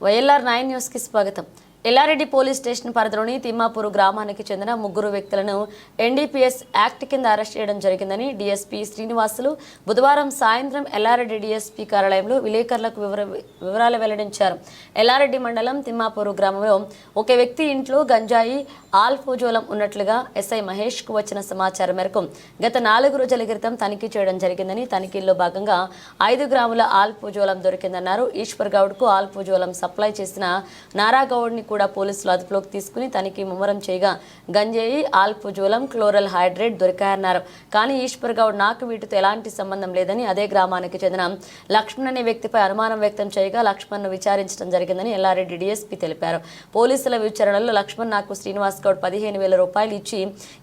YLR 9 న్యూస్కి స్వాగతం. Yellareddy police station పరిధిలోని తిమ్మాపూర్ గ్రామానికి చెందిన 3 వ్యక్తులను ఎన్డీపీఎస్ యాక్ట్ కింద అరెస్ట్ చేయడం జరిగిందని డీఎస్పీ శ్రీనివాసులు బుధవారం సాయంత్రం ఎల్లారెడ్డి డీఎస్పీ కార్యాలయంలో విలేకరులకు వివరాలు వెల్లడించారు. ఎల్లారెడ్డి మండలం తిమ్మాపూర్ గ్రామంలో ఒక వ్యక్తి ఇంట్లో గంజాయి ఆల్ఫోజోలం ఉన్నట్లుగా ఎస్ఐ మహేష్కు వచ్చిన సమాచారం మేరకు గత 4 రోజుల క్రితం తనిఖీ చేయడం జరిగిందని, తనిఖీల్లో భాగంగా 5 గ్రాముల ఆల్ఫోజోలం దొరికిందన్నారు. ఈశ్వర్ గౌడ్కు ఆల్ఫోజోలం సప్లై చేసిన నారాగౌడ్ని కూడా పోలీసులు అదుపులోకి తీసుకుని తనిఖీ ముమ్మరం చేయగా గంజాయి ఆల్ఫోజోలం క్లోరల్ హైడ్రేట్ దొరికాయన్నారు. కానీ ఈశ్వర్ గౌడ్ నాకు వీటితో ఎలాంటి సంబంధం లేదని అదే గ్రామానికి చెందిన లక్ష్మణ్ అనే వ్యక్తిపై అనుమానం వ్యక్తం చేయగా లక్ష్మణ్ను విచారించడం జరిగిందని ఎల్లారెడ్డి డీఎస్పీ తెలిపారు. పోలీసుల విచారణలో లక్ష్మణ్ నాకు శ్రీనివాస్ గౌడ్ 15,000 రూపాయలు ఇచ్చి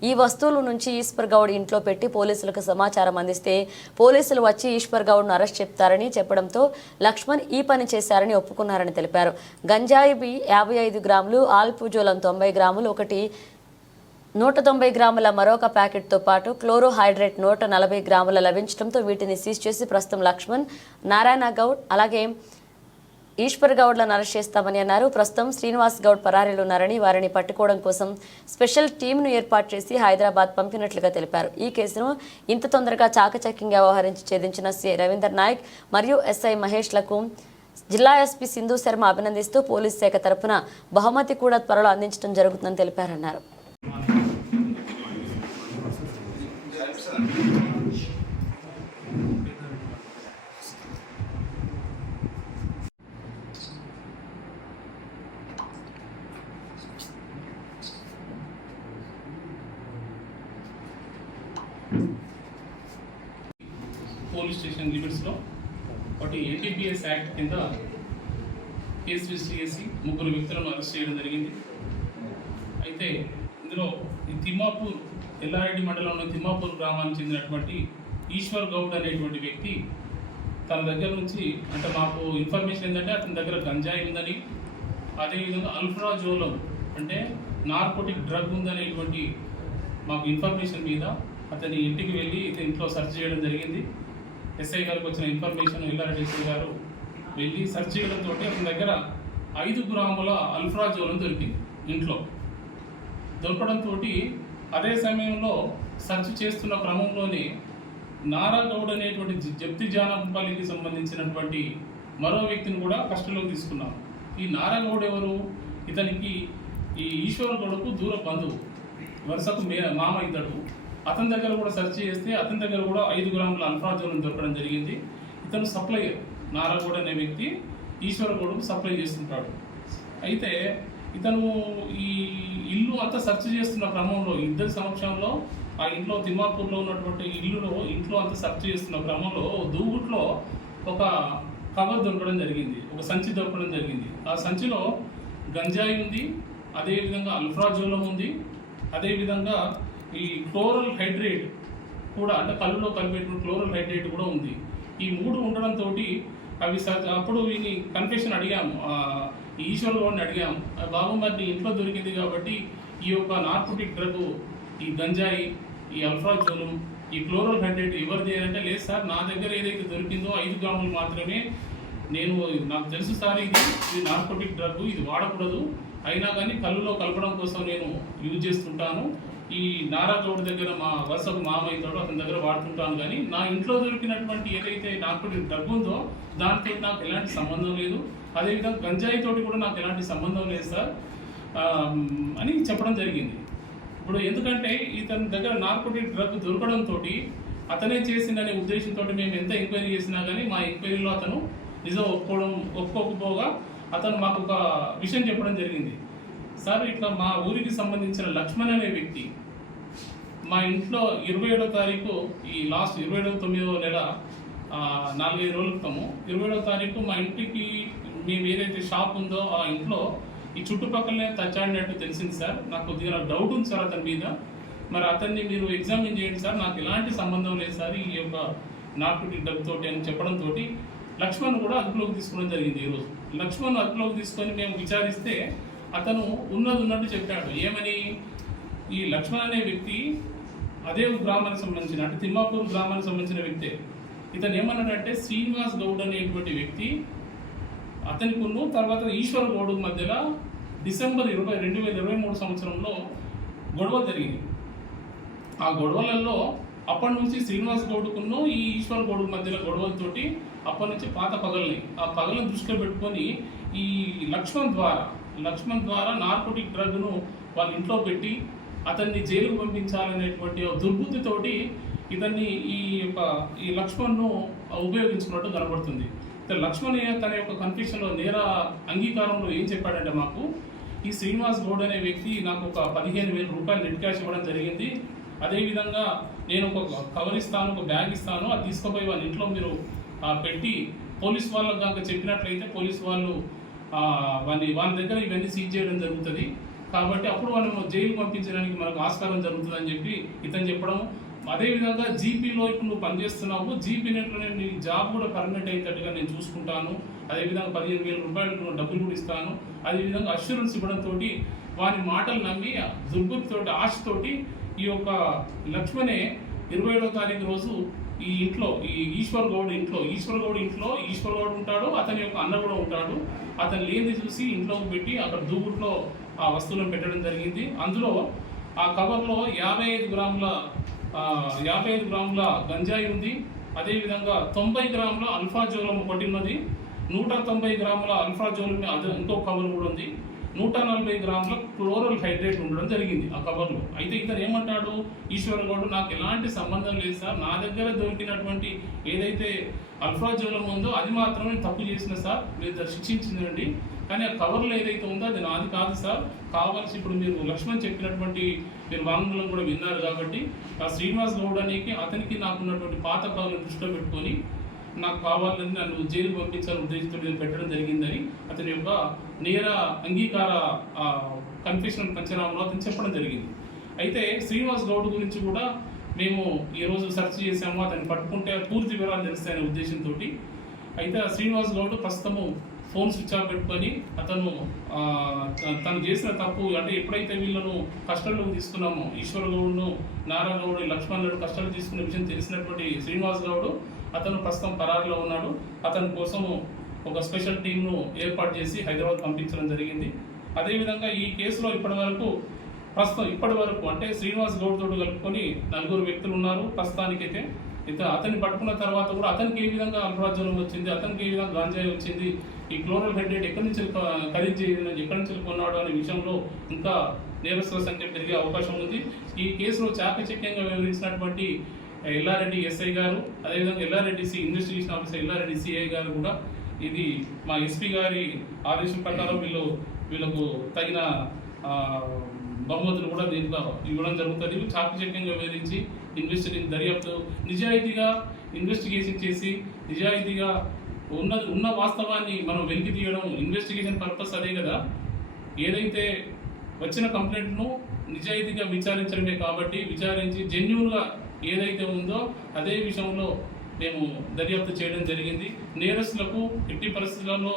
ఈ వస్తువుల నుంచి ఈశ్వర్ గౌడ్ ఇంట్లో పెట్టి పోలీసులకు సమాచారం అందిస్తే పోలీసులు వచ్చి ఈశ్వర్ గౌడ్ను అరెస్ట్ చెప్తారని చెప్పడంతో లక్ష్మణ్ ఈ పని చేశారని ఒప్పుకున్నారని తెలిపారు. గంజాయి 55 గ్రాములు, ఆల్ఫోజోలం 90 గ్రాములు, 190 గ్రాముల మరొక ప్యాకెట్తో పాటు క్లోరోహైడ్రేట్ 140 గ్రాముల లభించడంతో వీటిని సీజ్ చేసి ప్రస్తుతం లక్ష్మణ్, నారాయణ గౌడ్ అలాగే ఈశ్వర్ గౌడ్లను అరెస్ట్ చేస్తామని అన్నారు. ప్రస్తుతం శ్రీనివాస్ గౌడ్ పరారీలో ఉన్నారని, వారిని పట్టుకోవడం కోసం స్పెషల్ టీంను ఏర్పాటు చేసి హైదరాబాద్ పంపినట్లుగా తెలిపారు. ఈ కేసును ఇంత తొందరగా చాకచక్యంగా వ్యవహరించి ఛేదించిన సిఐ రవీందర్ నాయక్ మరియు ఎస్ఐ మహేష్లకు జిల్లా ఎస్పీ సింధు శర్మ అభినందిస్తూ పోలీస్ శాఖ తరఫున బహుమతి కూడా త్వరలో అందించడం జరుగుతుందని తెలిపారన్నారు. పోలీస్ స్టేషన్ లిమిట్స్లో ఒకటి ఎన్డీపీఎస్ యాక్ట్ కింద కేసు రిజిస్టర్ చేసి 3 వ్యక్తులను అరెస్ట్ చేయడం జరిగింది. అయితే ఇందులో ఈ తిమ్మాపూర్ ఎల్లారెడ్డి మండలంలో తిమ్మాపూర్ గ్రామానికి చెందినటువంటి ఈశ్వర్ గౌడ్ అనేటువంటి వ్యక్తి తన దగ్గర నుంచి అంటే మాకు ఇన్ఫర్మేషన్ ఏంటంటే అతని దగ్గర గంజాయి ఉందని, అదేవిధంగా అల్ఫ్రాజోలం అంటే నార్కోటిక్ డ్రగ్ ఉందనేటువంటి మాకు ఇన్ఫర్మేషన్ మీద అతని ఇంటికి వెళ్ళి ఇంట్లో సెర్చ్ చేయడం జరిగింది. ఎస్ఐ గారికి వచ్చిన ఇన్ఫర్మేషన్ ఎల్లారెడ్డి ఎస్ఐ గారు వెళ్ళి సెర్చ్ చేయడంతో అతని దగ్గర 5 గ్రాముల అల్ఫ్రాజోలం దొరికింది. ఇంట్లో దొరకడంతో అదే సమయంలో సెర్చ్ చేస్తున్న క్రమంలోనే నారాగౌడ్ అనేటువంటి జప్తి జానపల్లికి సంబంధించినటువంటి మరో వ్యక్తిని కూడా కస్టడీలోకి తీసుకున్నాం. ఈ నారాగౌడ్ ఎవరు? ఇతనికి ఈ ఈశ్వర గౌడ్కు దూర బంధువు, వరుసకు మామ ఇతడు. అతని దగ్గర కూడా సెర్చ్ చేస్తే అతని దగ్గర కూడా 5 గ్రాముల అల్ఫ్రాజోలం దొరకడం జరిగింది. ఇతను సప్లయర్, నారాగౌడ్ అనే వ్యక్తి ఈశ్వర గౌడ్కు సప్లై చేస్తుంటాడు. అయితే ఇతను ఈ ఇల్లు అంతా సెర్చ్ చేస్తున్న క్రమంలో ఇద్దరి సమక్షంలో ఆ ఇంట్లో తిమ్మాపూర్లో ఉన్నటువంటి ఇంట్లో అంతా సెర్చ్ చేస్తున్న క్రమంలో దూగుట్లో ఒక కవర్ దొరకడం జరిగింది, ఒక సంచి దొరకడం జరిగింది. ఆ సంచిలో గంజాయి ఉంది, అదేవిధంగా అల్ఫ్రాజోలం ఉంది, అదేవిధంగా ఈ క్లోరల్ హైడ్రేట్ కూడా అంటే కళ్ళులో కలిపేటువంటి క్లోరల్ హైడ్రేట్ కూడా ఉంది. ఈ 3 ఉండడంతో అవి అప్పుడు వీని కన్ఫెషన్ అడిగాము, ఈశ్వర్ గౌడ్ని అడిగాము, బాబు మరి ఇంట్లో దొరికింది కాబట్టి ఈ యొక్క నార్కోటిక్ డ్రగ్, ఈ గంజాయి, ఈ అల్ఫ్రాజోలం, ఈ క్లోరల్ హైడ్రేట్ ఎవరిది అంటే, లేదు సార్ నా దగ్గర ఏదైతే దొరికిందో 5 గ్రాములు మాత్రమే, నాకు తెలుసు సార్ ఇది నార్కోటిక్ డ్రగ్, ఇది వాడకూడదు, అయినా కానీ కళ్ళులో కలపడం కోసం నేను యూజ్ చేస్తుంటాను. ఈ నారాగౌడ్ దగ్గర మా వరుసకు మామయ్యతాడు, అతని దగ్గర వాడుతుంటాను, కానీ నా ఇంట్లో దొరికినటువంటి ఏదైతే నార్కోటిక్ డ్రగ్ ఉందో దానితో నాకు ఎలాంటి సంబంధం లేదు, అదేవిధంగా గంజాయితోటి కూడా నాకు ఎలాంటి సంబంధం లేదు సార్ అని చెప్పడం జరిగింది. ఇప్పుడు ఎందుకంటే ఇతని దగ్గర నార్కోటిక్ డ్రగ్ దొరకడంతో అతనే చేసిందనే ఉద్దేశంతో మేము ఎంత ఎంక్వైరీ చేసినా కానీ మా ఎంక్వైరీలో అతను నిజం ఒప్పుకోకపోగా అతను మాకు ఒక విషయం చెప్పడం జరిగింది. సార్ ఇట్లా మా ఊరికి సంబంధించిన లక్ష్మణ్ అనే వ్యక్తి మా ఇంట్లో 27వ తారీఖు, ఈ లాస్ట్ 27వ నెల 4-5 రోజుల క్రితము 27వ తారీఖు మా ఇంటికి మేము ఏదైతే షాప్ ఉందో ఆ ఇంట్లో ఈ చుట్టుపక్కలనే తచ్చాడినట్టు తెలిసింది సార్. నాకు కొద్దిగా డౌట్ ఉంది సార్ అతని మీద, మరి అతన్ని మీరు ఎగ్జామిన్ చేయండి సార్, నాకు ఎలాంటి సంబంధం లేదు సార్ ఈ యొక్క నార్కోటిక్ డ్రగ్ తోటి అని చెప్పడంతో లక్ష్మణ్ కూడా అదుపులోకి తీసుకోవడం జరిగింది. ఈరోజు లక్ష్మణ్ అదుపులోకి తీసుకొని మేము విచారిస్తే అతను ఉన్నట్టు చెప్పాడు. ఏమని? ఈ లక్ష్మణ్ అనే వ్యక్తి అదే గ్రామానికి సంబంధించిన అంటే తిమ్మాపూర్ గ్రామానికి సంబంధించిన వ్యక్తే. ఇతను ఏమన్నాడంటే శ్రీనివాస్ గౌడ్ అనేటువంటి వ్యక్తి అతనికును తర్వాత ఈశ్వర్ గౌడ్ మధ్యలో డిసెంబర్ 2023 సంవత్సరంలో గొడవ జరిగింది. ఆ గొడవలలో అప్పటి నుంచి శ్రీనివాస్ గౌడ్కును ఈ ఈశ్వర్ గౌడ్ మధ్యలో గొడవలతోటి అప్పటి నుంచి పాత పగల్ని ఆ పగలను దృష్టిలో పెట్టుకొని ఈ లక్ష్మణ్ ద్వారా నార్కోటిక్ డ్రగ్ను వాళ్ళ ఇంట్లో పెట్టి అతన్ని జైలుకు పంపించాలనేటువంటి దుర్బుద్ధితోటి ఇతన్ని ఈ లక్ష్మణ్ను ఉపయోగించుకున్నట్టు కనబడుతుంది. లక్ష్మణ్ తన యొక్క కన్ఫ్యూషన్లో నేర అంగీకారంలో ఏం చెప్పాడంటే, మాకు ఈ శ్రీనివాస్ గౌడ్ అనే వ్యక్తి నాకు ఒక 15,000 రూపాయలు నెట్ క్యాష్ ఇవ్వడం జరిగింది. అదేవిధంగా నేను ఒక కవర్ ఇస్తాను, ఒక బ్యాగ్ ఇస్తాను, అది తీసుకుపోయి వాళ్ళ ఇంట్లో మీరు పెట్టి పోలీస్ వాళ్ళకు కనుక చెప్పినట్లయితే పోలీస్ వాళ్ళు వాళ్ళ దగ్గర ఇవన్నీ సీజ్ చేయడం జరుగుతుంది. కాబట్టి అప్పుడు వాళ్ళను జైలు పంపించడానికి మనకు ఆస్కారం జరుగుతుందని చెప్పి ఇతను చెప్పడం. అదేవిధంగా జీపీలో ఇప్పుడు నువ్వు పనిచేస్తున్నావు, జీపీ నెట్లో నేను నీ జాబ్ కూడా పర్మనెంట్ అయ్యేటట్టుగా నేను చూసుకుంటాను, అదేవిధంగా 15,000 రూపాయలు డబ్బులు కూడా ఇస్తాను, అదేవిధంగా అష్యూరెన్స్ ఇవ్వడంతో వారి మాటలు నమ్మి దుర్బుద్ధితోటి ఆశతోటి ఈ యొక్క లక్ష్మణే 27వ తారీఖు రోజు ఈ ఇంట్లో ఈ ఈశ్వర్ గౌడ్ ఇంట్లో ఈశ్వర్ గౌడ్ ఉంటాడు, అతని యొక్క అన్న కూడా ఉంటాడు. అతను లేనిది చూసి ఇంట్లోకి పెట్టి అక్కడ దూగుట్లో ఆ వస్తువులను పెట్టడం జరిగింది. అందులో ఆ కవర్లో 55 గ్రాముల గంజాయి ఉంది. అదేవిధంగా 90 గ్రాముల అల్ఫాజోలం ఒకటి ఉన్నది, 190 గ్రాముల అల్ఫాజోలం ఇంకో కవర్ కూడా ఉంది, 140 గ్రాముల క్లోరల్ హైడ్రేట్ ఉండడం జరిగింది ఆ కవర్లో. అయితే ఇతను ఏమంటాడు, ఈశ్వర్ గౌడ్ నాకు ఎలాంటి సంబంధం లేదు సార్, నా దగ్గర దొరికినటువంటి ఏదైతే అల్ఫాజోలం ఉందో అది మాత్రమే తప్పు చేసిన సార్, మీరు శిక్షించిందండి, కానీ ఆ కవర్లో ఏదైతే ఉందో అది నాది కాదు సార్, కావాల్సి ఇప్పుడు మీరు లక్ష్మణ్ చెప్పినటువంటి మీరు వాంగ్మూలం కూడా విన్నారు కాబట్టి ఆ శ్రీనివాస్ గౌడ్ అనేది అతనికి నాకున్నటువంటి పాత కవర్లను దృష్టిలో పెట్టుకొని నాకు కావాలని నన్ను జైలు పంపించాలని ఉద్దేశంతో పెట్టడం జరిగిందని అతని యొక్క నేర అంగీకార కన్ఫెషన్ పంచనామాలో అతను చెప్పడం జరిగింది. అయితే శ్రీనివాస్ గౌడ్ గురించి కూడా మేము ఈరోజు సెర్చ్ చేసాము, అతన్ని పట్టుకుంటే పూర్తి వివరాలు తెలుస్తాయనే ఉద్దేశంతో. అయితే శ్రీనివాస్ గౌడ్ ప్రస్తుతము ఫోన్ స్విచ్ ఆఫ్ పెట్టుకొని అతను తను చేసిన తప్పు అంటే ఎప్పుడైతే వీళ్ళను కస్టడీలోకి తీసుకున్నామో ఈశ్వర్ గౌడ్ను, నారా గౌడ్, లక్ష్మణ్ కస్టడీ తీసుకునే విషయం తెలిసినటువంటి శ్రీనివాస్ గౌడ్ అతను ప్రస్తుతం పరారీలో ఉన్నాడు. అతని కోసము ఒక స్పెషల్ టీంను ఏర్పాటు చేసి హైదరాబాద్ పంపించడం జరిగింది. అదేవిధంగా ఈ కేసులో ఇప్పటి వరకు అంటే శ్రీనివాస్ గౌడ్ తోటి కలుపుకొని 4 వ్యక్తులు ఉన్నారు ప్రస్తుతానికైతే. అతన్ని పట్టుకున్న తర్వాత కూడా అతనికి ఏ విధంగా అల్ఫాజోలం వచ్చింది, అతనికి ఏ విధంగా గాంజాయి వచ్చింది, ఈ క్లోరల్ హైడ్రేట్ ఎక్కడి నుంచి ఖరీదు చేయడం, ఎక్కడి నుంచి కొన్నాడు అనే విషయంలో ఇంకా నేరస్తుల సంఖ్య పెరిగే అవకాశం ఉంది. ఈ కేసులో చాకచక్యంగా వివరించినటువంటి ఎల్లారెడ్డి ఎస్ఐ గారు, అదేవిధంగా Yellareddy investigation officer Yellareddy CI గారు కూడా ఇది మా ఎస్పీ గారి ఆదేశం ప్రకారం వీళ్ళకు తగిన బహుమతులు కూడా దీంట్లో ఇవ్వడం జరుగుతుంది. చాకచక్యంగా వివరించి దర్యాప్తు నిజాయితీగా ఇన్వెస్టిగేషన్ చేసి నిజాయితీగా ఉన్న వాస్తవాన్ని మనం వెలికి తీయడం ఇన్వెస్టిగేషన్ పర్పస్ అదే కదా. ఏదైతే వచ్చిన కంప్లైంట్ను నిజాయితీగా విచారించడమే కాబట్టి విచారించి జెన్యూన్గా ఏదైతే ఉందో అదే విషయంలో మేము దర్యాప్తు చేయడం జరిగింది. నేరస్తులకు ఎట్టి పరిస్థితులలో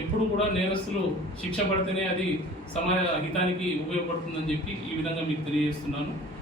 ఎప్పుడు కూడా నేరస్తులు శిక్ష పడితేనే అది సమాజ హితానికి ఉపయోగపడుతుందని చెప్పి ఈ విధంగా మీకు తెలియజేస్తున్నాను.